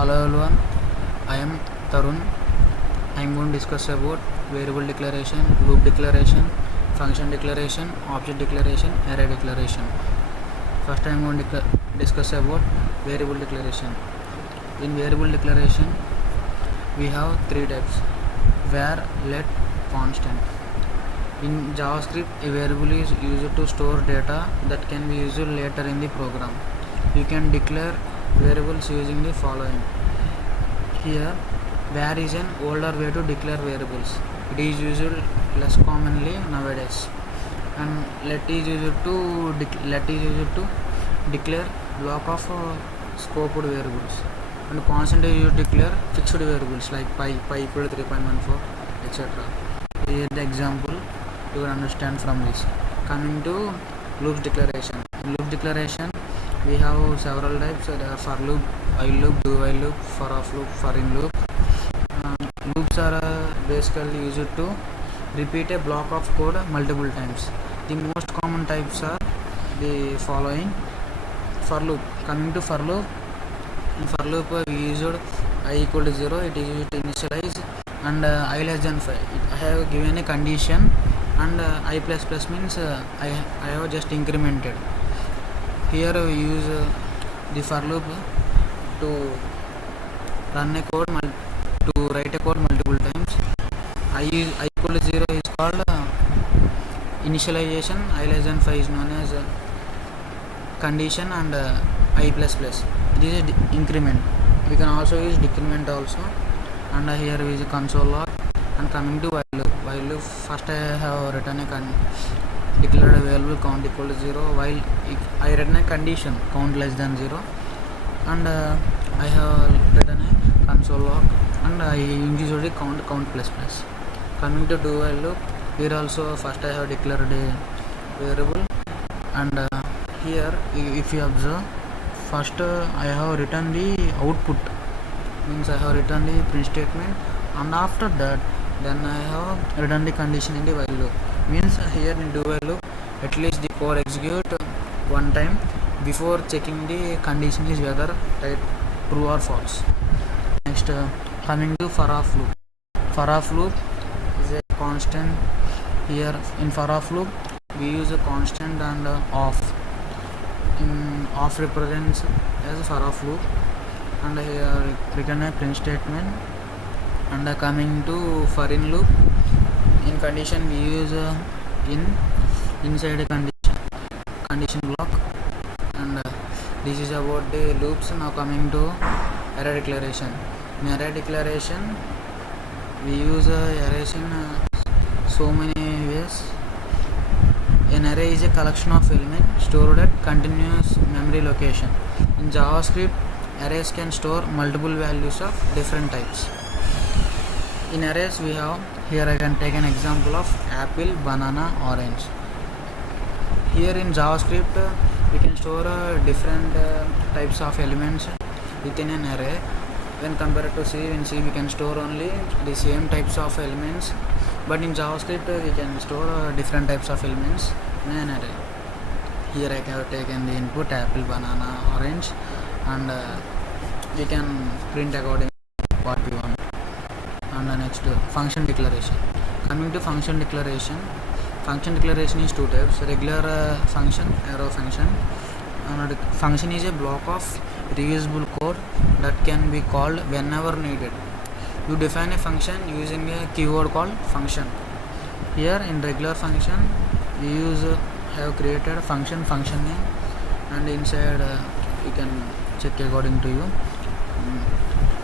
Hello everyone, I am Tarun. I am going to discuss about variable declaration, loop declaration, function declaration, object declaration, array declaration. First I am going to discuss about variable declaration. In variable declaration we have three types: var, let, constant. In JavaScript, a variable is used to store data that can be used later in the program. You can declare variables using the following. Here, var is an older way to declare variables. It is used less commonly nowadays. And let is used to declare block of scoped variables. And constant is used to declare fixed variables like pi equal to 3.14, etc. Here the example you can understand from this. Coming to loops declaration. In loops declaration we have several types. There are for loop, while loop, do while loop, for off loop, for in loop. Loops are basically used to repeat a block of code multiple times. The most common types are the following. For loop. Coming to for loop, in for loop we used I equal to 0, it is used to initialize, and I less than 5. I have given a condition, and I plus plus means I have just incremented. Here we use the for loop to run a code, to write a code multiple times. I equal to 0 is called initialization, I less than 5 is known as condition, and I plus plus. This is increment. We can also use decrement also. And here is a console log. And coming to while loop. While loop, first I have written a declared a variable count equal to 0, while I written a condition count less than 0, and I have written a console log, and I usually count plus plus. Coming to do while loop, here also first I have declared a variable, and here if you observe, first I have written the output, means I have written the print statement, and after that then I have written the condition in the while loop. Means here in do while loop, at least the code execute one time before checking the condition is whether true or false. Next coming to for off loop. For off loop is a constant. Here in for off loop we use a constant and off. In off represents as for off loop, and here written a print statement. And coming to for in loop, in condition we use inside a condition block, and this is about the loops. Now coming to array declaration. In array declaration we use arrays in so many ways. An array is a collection of elements stored at continuous memory location. In JavaScript, arrays can store multiple values of different types. In arrays we have, here I can take an example of apple, banana, orange. Here in JavaScript we can store different types of elements within an array. When compared to C, in C we can store only the same types of elements, but in JavaScript we can store different types of elements in an array. Here I have taken the input apple, banana, orange, and we can print according to what we want. And the next function declaration. Coming to function declaration is two types: regular function, arrow function. And function is a block of reusable code that can be called whenever needed. You define a function using a keyword called function. Here in regular function we have created a function name, and inside you can check according to you.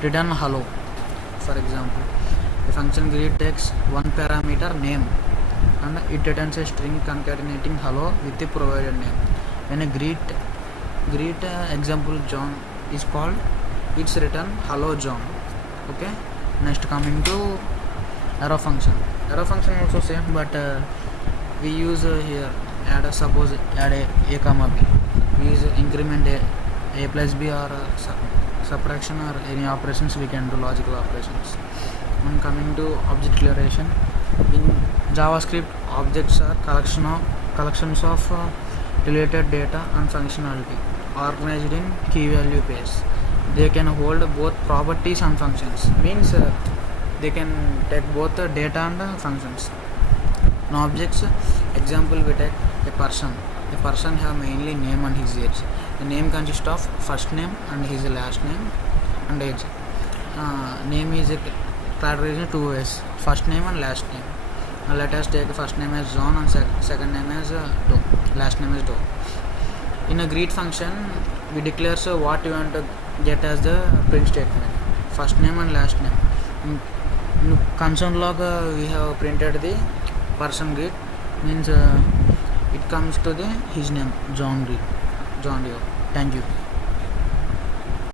Return hello. For example, the function greet takes one parameter name, and it returns a string concatenating hello with the provided name. When a greet example John is called, it's return hello John. Okay. Next coming to arrow function. Arrow function also same, but we use here add a comma b. We use increment a plus b, or subtraction, or any operations we can do, logical operations. And coming to object declaration. In JavaScript, objects are collections of related data and functionality organized in key value pairs. they can hold both properties and functions. Means they can take both data and functions. Now objects, example we take a person. A person have mainly name and his age. The name consists of first name and his last name and age. Name is categorized in two ways: first name and last name. Let us take first name as John and second name as Doe. Last name is Doe. In a greet function, we declare what you want to get as the print statement: first name and last name. In console log, we have printed the person greet, means it comes to the his name John Doe. Thank you.